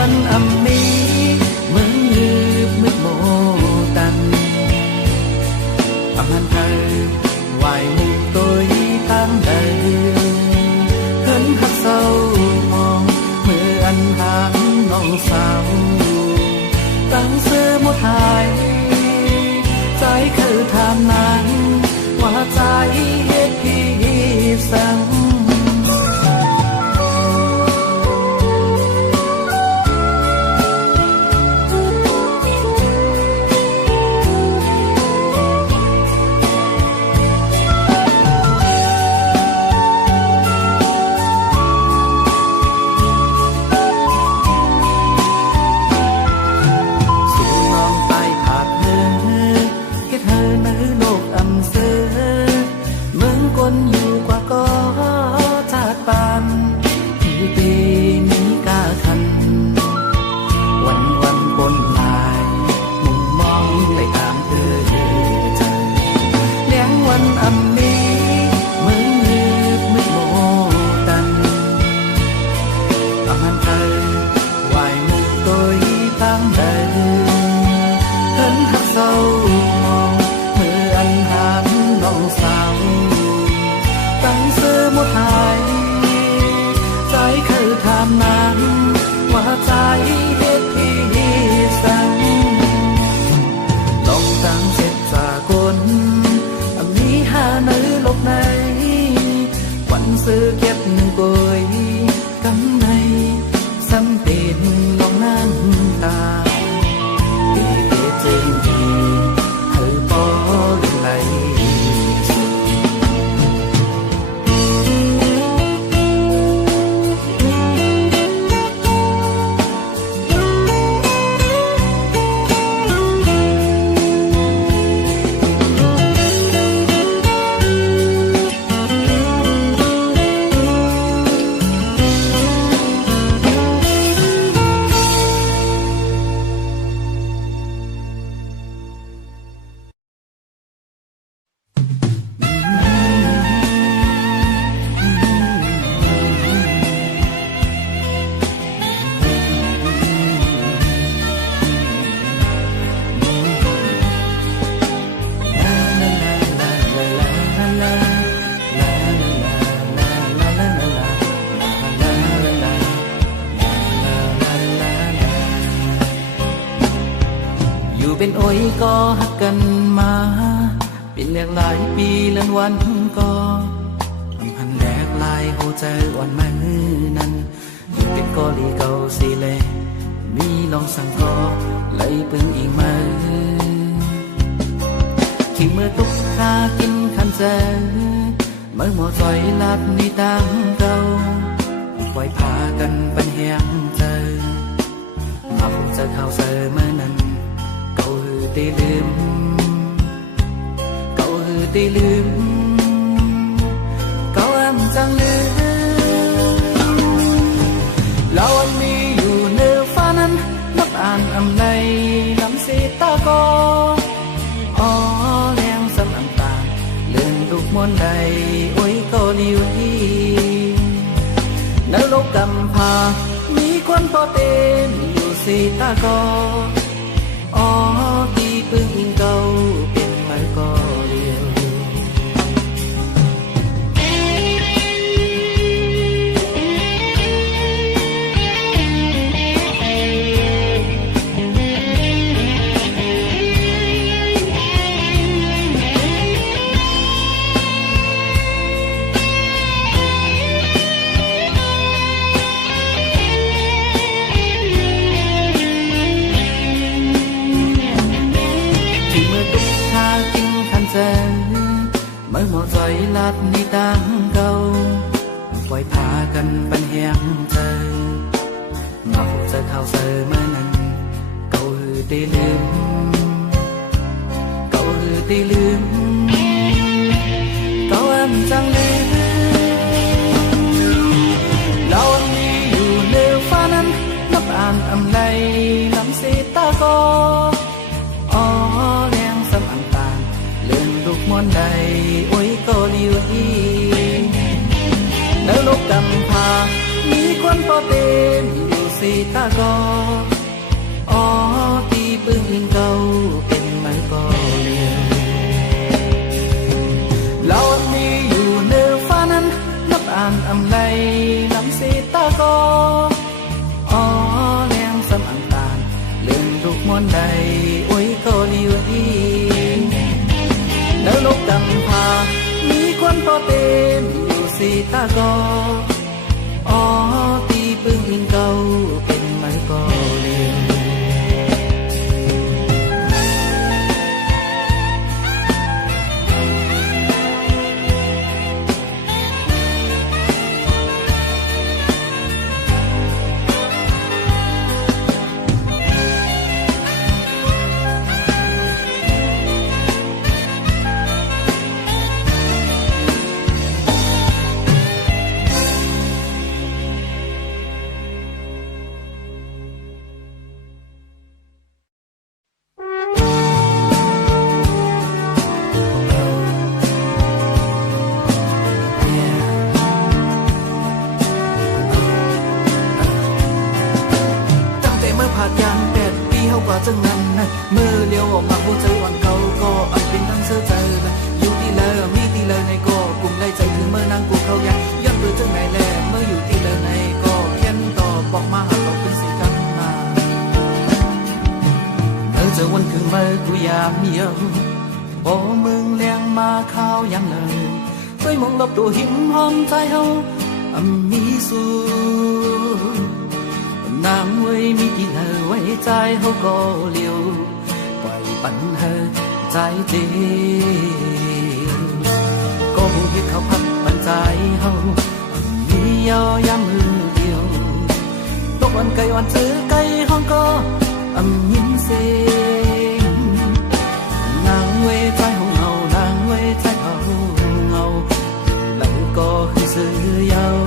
วันâm mỹ mừng như mít mô tàn âm hàn thơ hoài mù tôi tám đời hớn hắt sâu mong mưa anh tháng non saoตั้งซื้อหมดหายใจคือทำนั้นว่าใจเฮ็ดพี่สั่งsự kiếp cuối cắm này xăm tên lòng nan ta vì thế trên thì hơi bỏ lạiเป็นโอ้ยก็หักกันมาเป็นแหลกหลายปีลันวันก็พันแหลกลายหัวใจวันมือนั้นเป็นกอลีเก่าสีเลมีลองสั่งก็เลยปึงอีกมือขี่มือตุกข้ากินขันเจอเมื่อหมอจอยลาดนี่ตามเก่าปล่อยพากันเป็นแหงเจอมาพบเจอข่าวเจอเมื่อนั้นตีลืมcậu hưตีลืมcậu em chẳngลืมเราอันมีอยู่เนื้อฟ้านั้นนับอ่านอำในลำสีตาก็อ๋อแรงสำอันต่างเลื่อนลูกมนใดโอ้ยก็ดีวีในโลกกำพามีคนพอเต้นอยู่สีตาก็อ๋อที่เพิ่งอิงเก่าเป็นไม้ก็เดียวเมื่อหมอจอยลาดนี่ตามเก่าปล่อยพากันปันแหงเจอมาพบเจอข่าวเจอเมื่อนั้นเก่าหือตีลืมเก่าหือตีลืมเก่าอันจังลืมเราอันมีอยู่เนื้อฟ้านั้นนับอ่านอำในลำสีตาก็อ๋อแรงสำอันต่างเลื่อนลูกมนใดโอ้ยก็ดีวีในโลกกำพามีคนพอเต้นอยู่ สีตาก็อ๋อที่ปึ้งเก่าเป็นมันก็เลียวเรามีอยู่เนื้อฟ้านั้นนับอ่านอำไลนำสีตาก็อ๋อเลี้ยงสำอังตาเลื่อนทุกมวนใดโอ้ยก็เลียวอีแล้วลกดำพามีคนพอเต็มอยู่สีตาก็อ๋อตีปึ้งเก่าเป็นมันก็เลียวจังนั้นนะเมื่อเลี้ยวออกมาหัวใจอ่อนเก่าก็อันเป็นทั้งเสื้อใจอยู่ที่เลอมีที่เลอในก็กลุ่มได้ใจคือเมื่อนางกูเขายังย้อนเบื่อจังไหนแลเมื่ออยู่ที่เลอในก็เขียนต่อบอกมาหาเราเป็นสิ่งกันมาเจอวันคือเมื่อกูยามเดียวโอ้มึงเลี้ยงมาข้าวยังเลยช่วยมองลบตัวหินหอมใจเฮามีสูนางไว้มีที่เลอไว้ใจเฮาก็เลี้ยวปล่อยปันเฮอใจเจ็บก็หูยึดเขาพัดปันใจเฮามียอยามมือเดียวตกวันไกลวันซื้อไกลห้องก็ยิ้มเสียงนางไว้ใจเฮาเงานางไว้ใจเฮาเงาแล้วก็ให้ซื้อยาว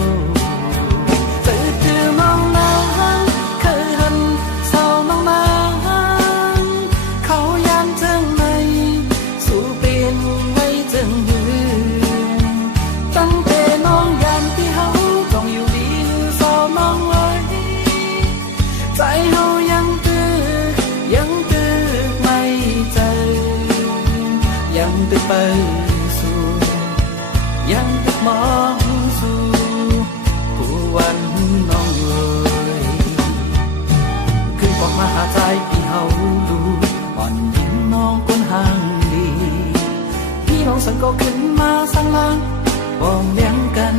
ไปสู่ยังตึกมองสู่กูวันน้องเลยขึ้นบอกมาหาใจพี่เฮาดูอ่อนยิ้มน้องคนห่างดีพี่น้องสังก็ขึ้นมาสังลางบองเลี้ยงกัน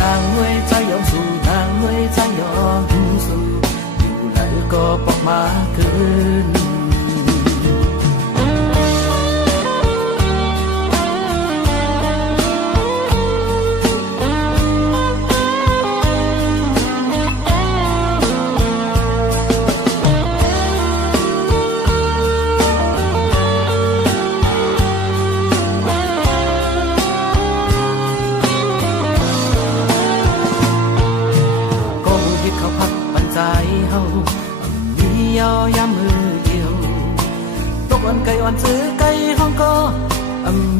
นางเว้ยใจยอมสู่นางเว้ยใจยอมสู่อยู่ไหนก็บอกมาขึ้นยามมือเดียวตกวันไกลวันซื้อไกลห้องก็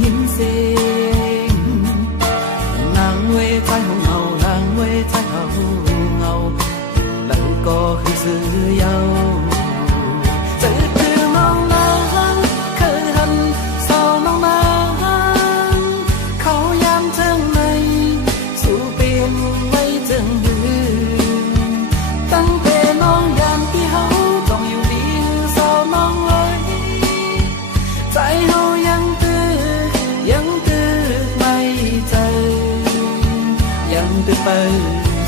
ยิ้มเสียงนางเว้ใจเฮาเงานางเว้ใจเฮาเงาแล้วก็ให้ซื้อยาวเจอคือน้องนางเคยหันเศร้าน้องนางเขายามเชิงในสู่เปลี่ยนไว้จึงยืนตั้งแต่น้องยามที่เฮาใจเฮายังตื้อไม่ใจยังตื้อไป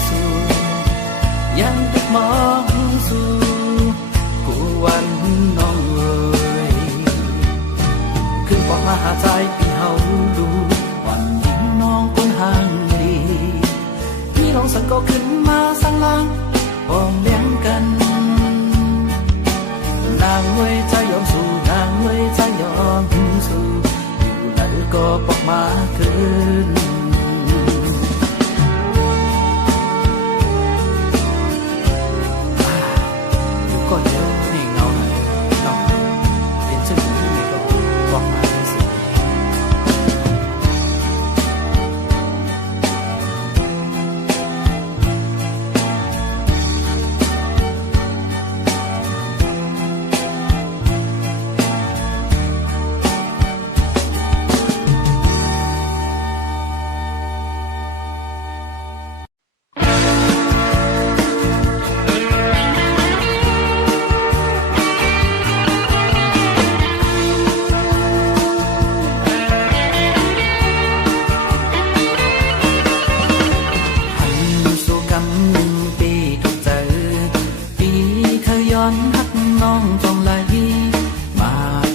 สู่ยังตื้อมองสู่กูวันน้องเอ๋ยขึ้นบอกมาหาใจพี่เฮาดูวันยิ้มน้องคนห่างดีพี่น้องสังก็ขึ้นมาสังลางป้องเลี้ยงกันนางเว้ยใจยอมสู่นางเว้ยใจยอมสู่อยู่ไหนก็บอกมาคืนอยู่ก็เดี๋ยวนี่เงาหน่อยลองเป็นชื่อที่ไหนก็บอกมาสิ น้องจงไหลมา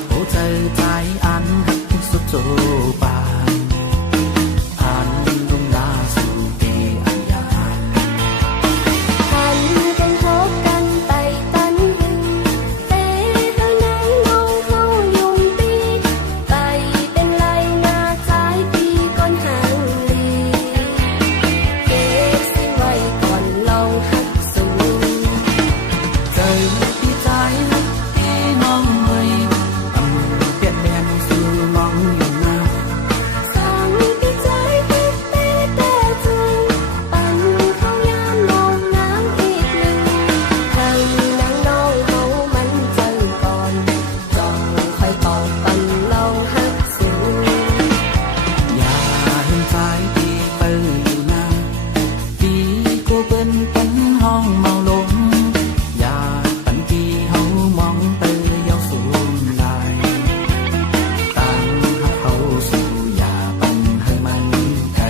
โอ้ใจใจอันหักสุดโจบานอันลุงดาสู่ปีอันยาหันกันพบกันไปตันหึงเตะเฮานังน้องเฮายุ่มปีไปเป็นไรนาท้ายปีก้อนหางลีเก็บสิ้นไว้ก่อนลองหักสูงใจที่ใจที่น้องเอ่ยเปลี่ยนแปลงสู่น้องอยู่นาสั่งที่ใจติดเตะแต่จึงปันเขายามมองน้ำอีกหนึ่งทางนางน้องเฮามันเจอก่อนจองค่อยตอบปันลองหักสูงอย่าเห็นใจที่เปิดอยู่นาปีกูเป็นเป็นห้องเมาลงอย่าปันปีเฮามองเตยเยาสูงลายตั้งหักเขาสู่อย่าปันให้มันไกล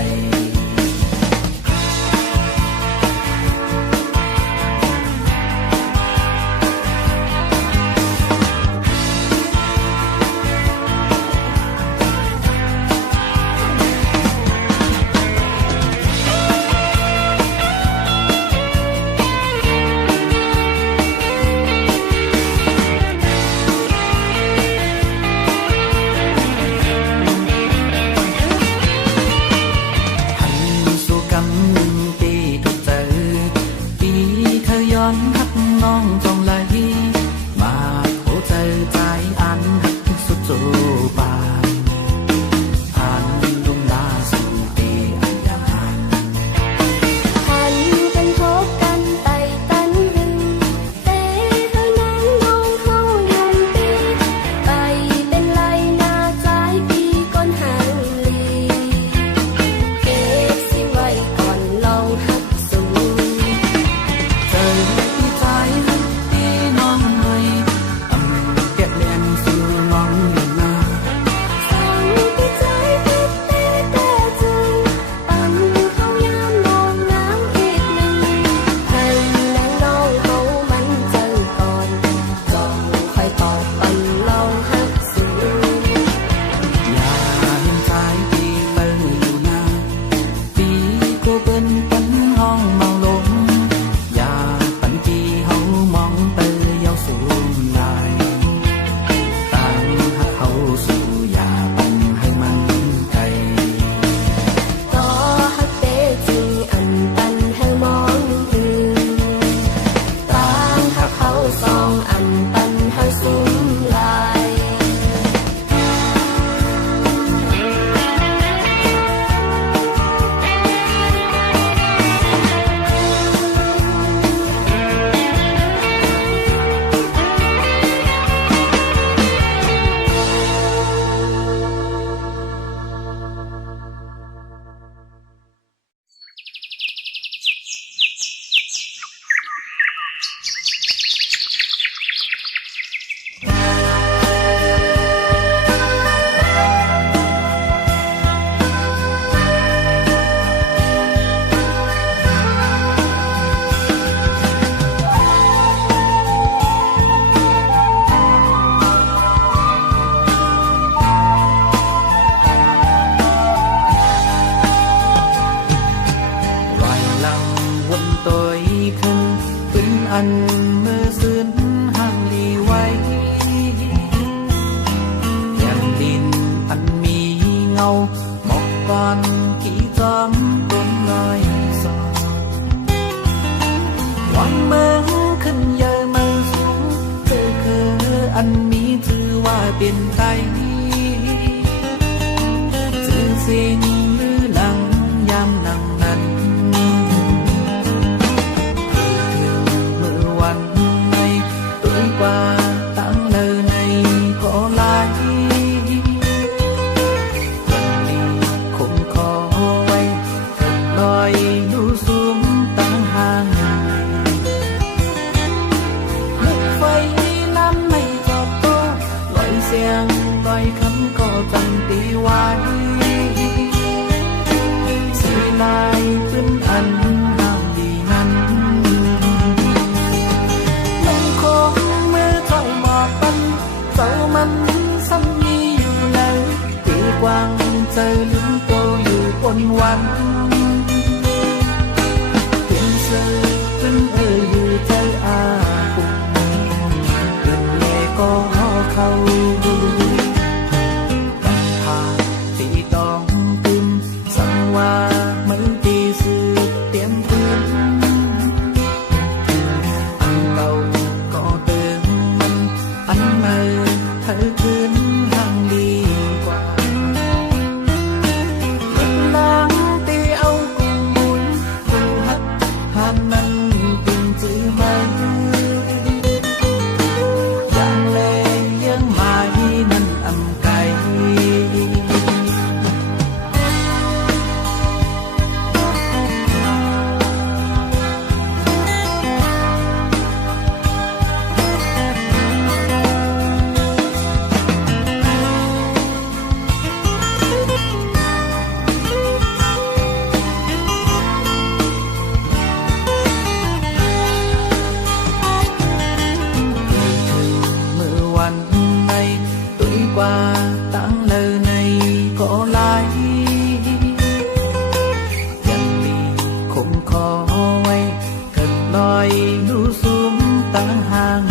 หันสู่กำหนึ่งปีถูกเจอปีเคยย้อนหักน้องจงไหลมาโอ้ใจใจอันหักสุดโจบานอันลุงดาสู่ปีอันยาหันกันพบกันไปตันหึงเตะเฮานังน้องเฮายุ่มปีไปเป็นไรนาท้ายปีก้อนหางลีเก็บสิ้นไว้ก่อนลองหักสูงเจอที่ใจที่น้องเอ่ยเปลี่ยนแปลงสู่น้องอยู่นา สั่งที่ใจติดเตะแต่จึงปันเขายามมองน้ำอีกหนึ่งให้นางน้องเฮามันเจอก่อนจองค่อยตอบปันลองหักสูงอย่าเห็นใจที่เปิดอยู่นาปีกูเป็นเป็นห้องเมาลงอย่าปันปีเฮามองเตยเยาสูงลายตั้งหักเขาสู่อย่าปันให้มันไกลต่อหักเตะจึงอันปันให้มองหืนต่างหักเขาสองอันปันให้สูงลาย เป็นไตสื่อสิ่งหรือหลังยามหนังนั้นถึงเมื่อวันในตัวกว่าตั้งเลยในก็ลายวันนี้คงขอไว้ถัดลอยดูสูงตั้งห่างไฟน้ำไม่จอบโตลอยเสียงลอย văn tiền sơ vinh thơ à cùng đừng nghe có khâu hà thì đón tim sang hoa mấy tí sự tiêm thương anh cầu có tên anh mơ thở thương hàng đi qua vẫn lắng tí âu cùng muốn dù hắt hàn nâng tìm chữ mơ dạng lên những mãi năn âm cay mưaวันnày tuổi qua tặng lời này có lại dần đi không khó quay cần nói nu xuống tăng hàng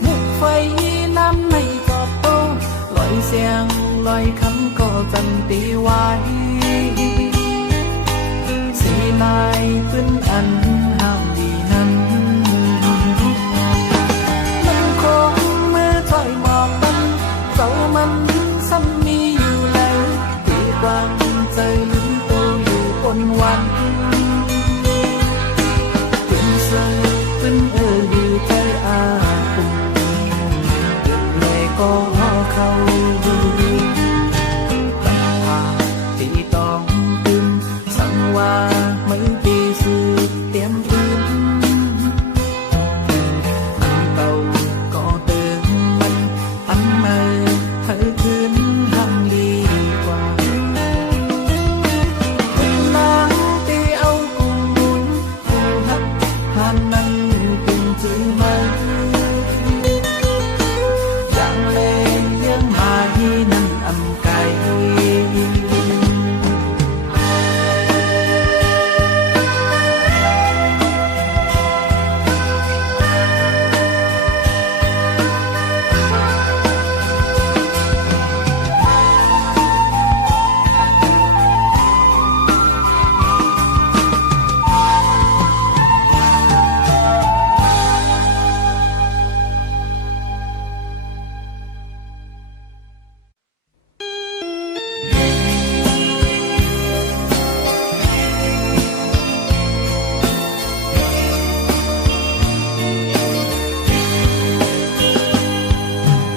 một phẩy năm này giọt tô loại giang loại khắm có dần tí hoài xì mai tuyên ăn hàng đi năn nâng không mơ thoại mò tâm dẫu mân xăm miอยู่แล้วที่กวางใจลุ้นโตอยู่บนวันเป็นเสือเป็นอยู่ใจอาปุ่มเดินเลยก็เข้าดูตั้งหาที่ต้องตื่นสังว่าไม่ดีสื่อเตรียมตื่นanh cầu có tên anh mơ thở thương hàng đi qua vẫn lắng tí âu cùng muốn phù hắt hàn nâng từng chữ mơ dạng lên những mãi năn âm cay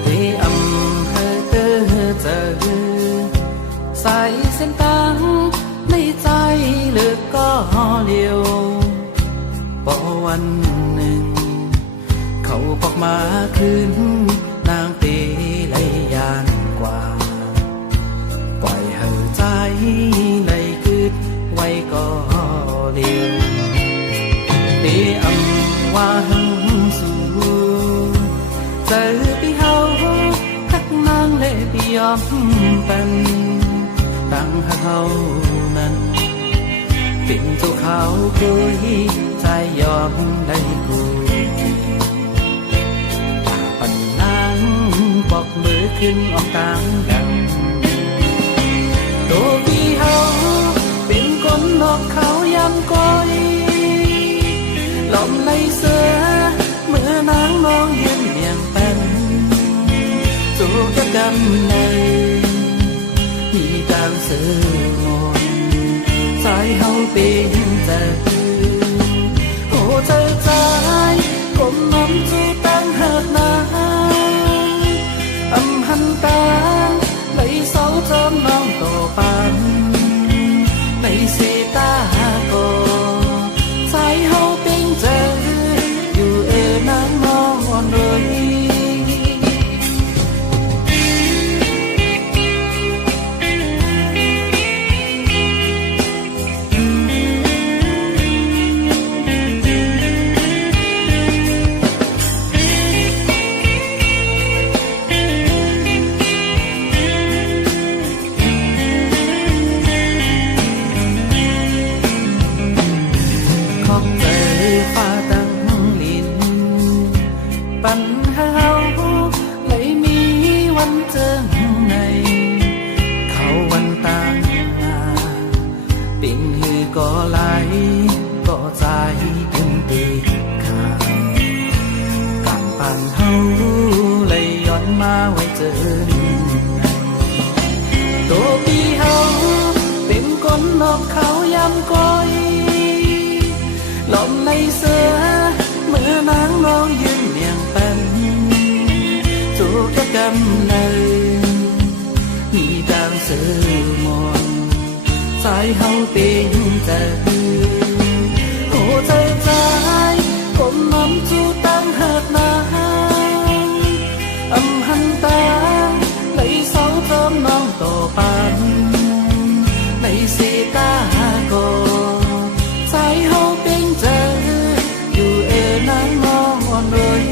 ที่อำเภอเจอสายเส้นทางในใจเลือกก็เดียวพอวันหนึ่งเขาพอกมาคืนนางตีเลยยานกว่าปล่อยให้ใจเลยคืดไว้ก็เดียวที่อำว่าหึงสูเจอพี่เฮาคักนางเลยพี่ยอมเป็นตั้งหาเขานั้นเป็นเจ้าเขาคุยใจยอมได้กูปันนางบอกมือขึ้นออกต่างดังตัวพี่เฮาเป็นคนนอกเขายำก้อยหลอมไหลเสือเมื่อนางมองยืนเบี่ยงเป็นจูบจะกำในมีต่างเสือมนใจเฮาเป็นเจอโอ้เจอใจกลมน้ำจูตั้งหักนาอำหันตาไหลเสาจอมน้องโตปันในสีตาโกใจเฮาเป็นเจออยู่นางมองเลย เ ในเสือเมื่อนางน้องยืนเมียงเป็นจูกแค่กำเนิดมีดาวเสือมนสายเฮาเป็นเจอหัวใจใจผมน้ำจูตั้งหักนาหันตาในเสาจอมน้องต่อปันในสีตาโกสายเฮาเป็นเจออยู่นางน้องอ่อนเลย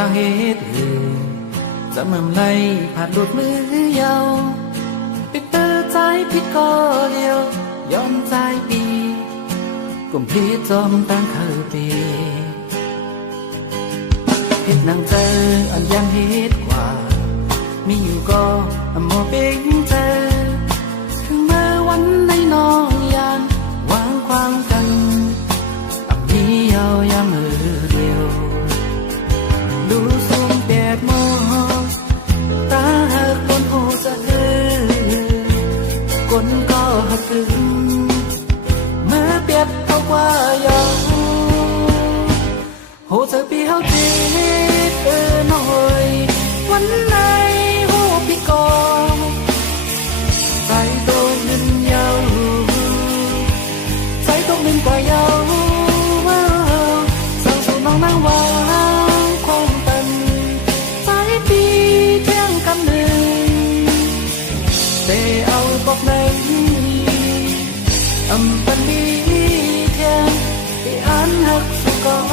จะเหตุจะเมื่อไรผ่านหลุดมือยาวปิดเตอใจพิดก็เลียวยอมใจปีกลุ่มพิดจอมตั้งเคยปีเหตุนางเจออันยังเหตุกว่า มีอยู่ก็มองเป็นเธอถึงเมื่อวันในน้องยานวางความกันพี่เยายังเดียวดูสูงแดดมองตาหักบนหูจะก้นก็หักกึ่งเมื่อเปียบเอาว่ายาวโหเธอปีเฮาจีบหน่อยวันไหนหูพี่กอใจโดนดึงยาวใจต้องดึงกว่ายาวสั่งสู่น้องนั่งวางคงตันใจปีเที่ยงคำหนึ่งแต่เอาบอกในปันดีเที่ยงที่อันหักสุกอ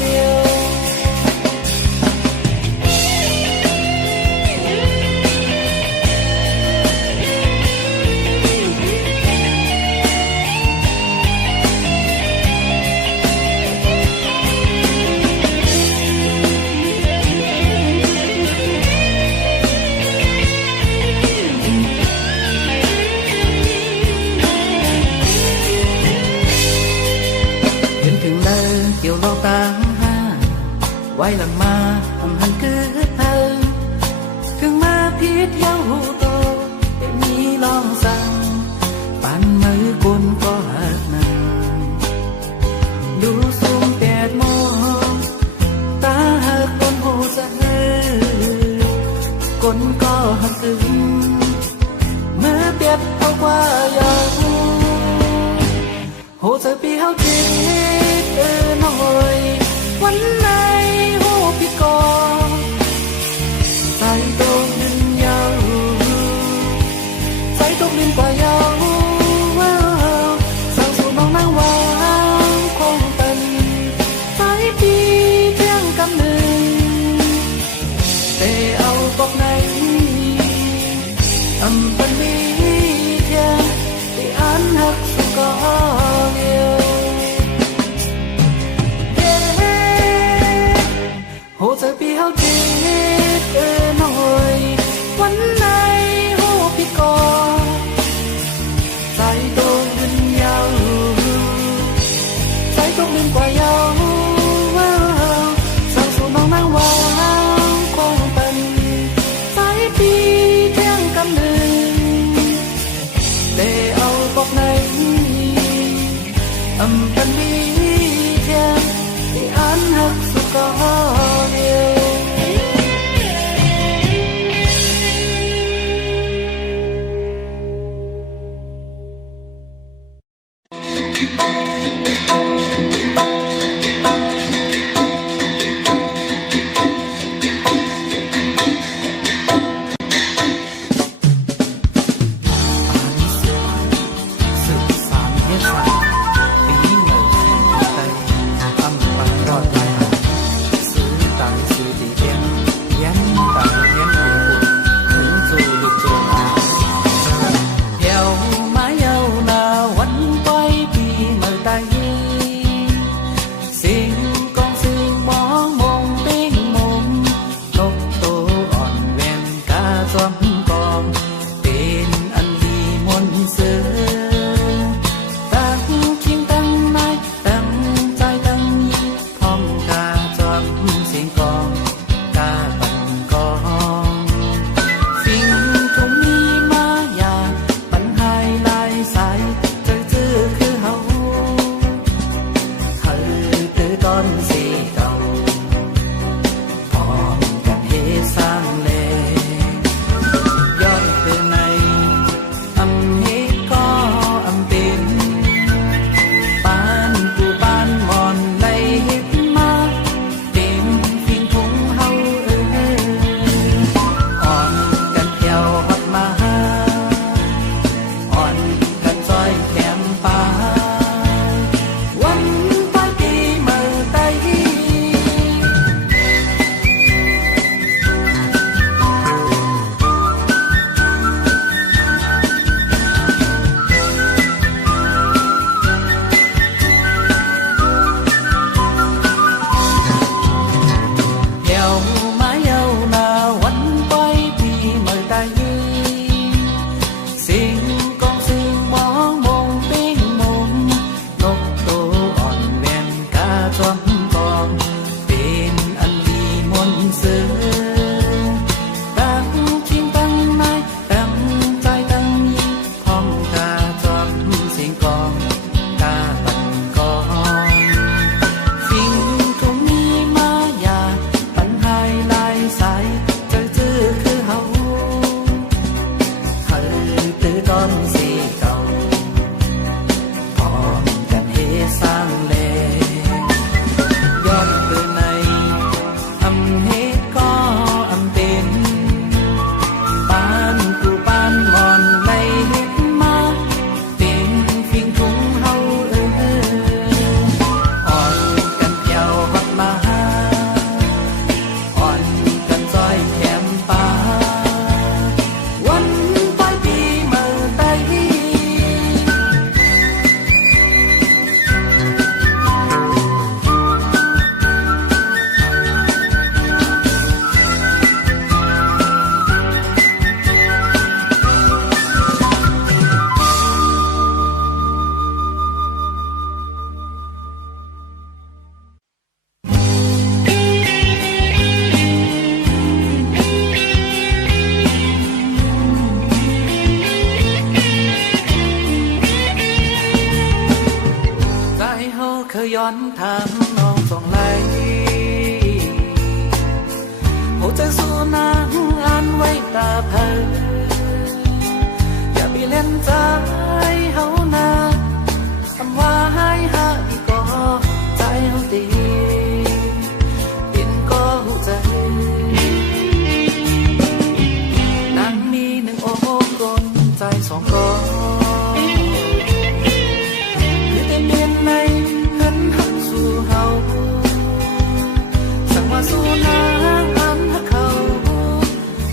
เดียวเกี่ยวโลกต่างหาไว้หลังมาหันคือเธอถึงมาพิษเย้าหูโตแต่มีลองสั่งปั่นมือกุนก็หักนางดูสูงแดดมองตาหักบนหูจะก้นก็หักกึ่งเมื่อเปรียบเอากว่ายาวโหเธอปีเฮาจีบหน่อยวันไหนหูพี่กอใจโดนดึงยาวใจต้องดึงกว่ายาวสั่งสู่น้องนั่งวางคงเป็นใจปีเที่ยงคำหนึ่งแต่เอาบอกในปันดีเที่ยงที่อันหักสุกอเดียวโหเธอปีเฮาจีบหน่อยวันไหนหูพี่กอใจโดนดึงยาวใจต้องดึงกว่ายาวสั่งสู่น้องนั่งวางคงเป็นใจปีเที่ยงคำหนึ่งแต่เอาบอกในปันดีเที่ยงที่อันหักสุกอเดียวต ย้อนสีเก่าพร้อมกันเฮสร้างเลย้อนเตือนในอำเฮก็อำเป็นปานกูปานมอนในเฮ็ดมาเป็นฟิงทุงเฮาอ่อนกันเกี่ยวบักมาอ่อนกันซอยแคมปาวันปลายปีเมื่อใดใจเฮาเคยย้อนทางน้องส่องไหลหัวใจสู้นางอ่านไว้ตาเพิ่นอย่าไปเล่นใจเฮานาคำว่าให้ก็ใจเฮาดีเป็นก็หูใจนางมีหนึ่งอกกลนใจสองกอนคือแต่เมียนในเห็นหักสู่เฮาสั่งว่าสู่นางอันหักเขา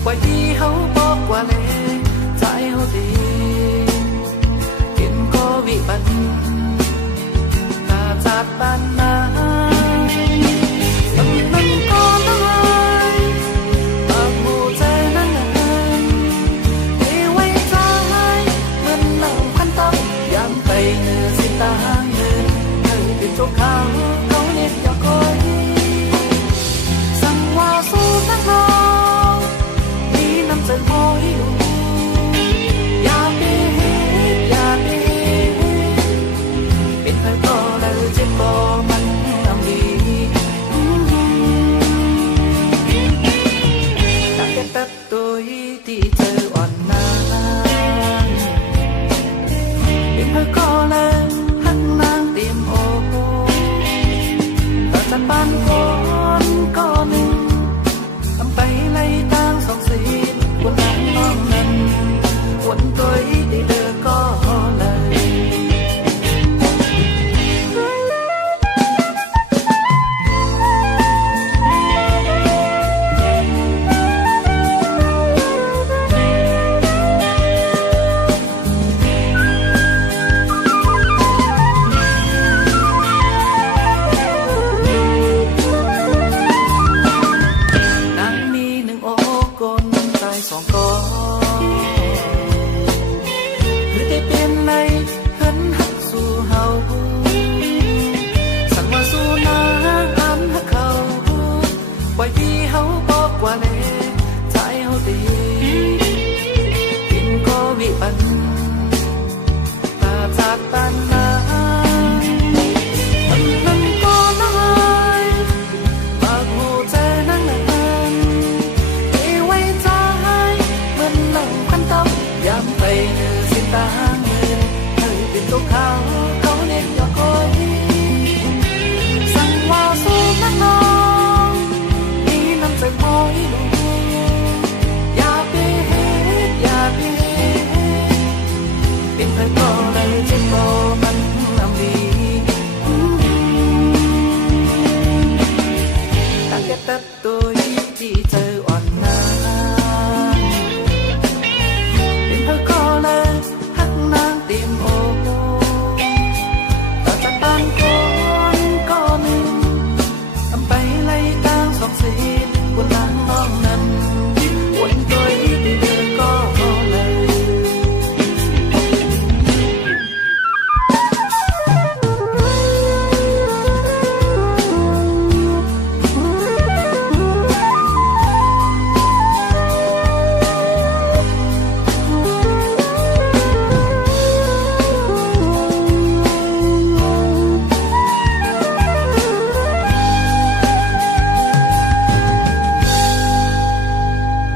ไว้ที่เฮาบอกว่าเลยใจเฮาดีเห็นก็วิบัติตาจัดบ้านนามันก็เลยปากหมูใจนั่งเอไว้ใจเหมือนหนังพันตับยามไปเนื้อสิตาเนื้อเธอเป็นโจกเขาเน็ตอย่าคอยสั่งว่าสู้นักรองมีน้ำใจพออยู่อย่าไปอย่าไปเป็นใครต่อแล้วเจ็บบ่มันอำดีตักแต่ตัดตัวที่เธออ่อนน้ำเป็นใครก็เลย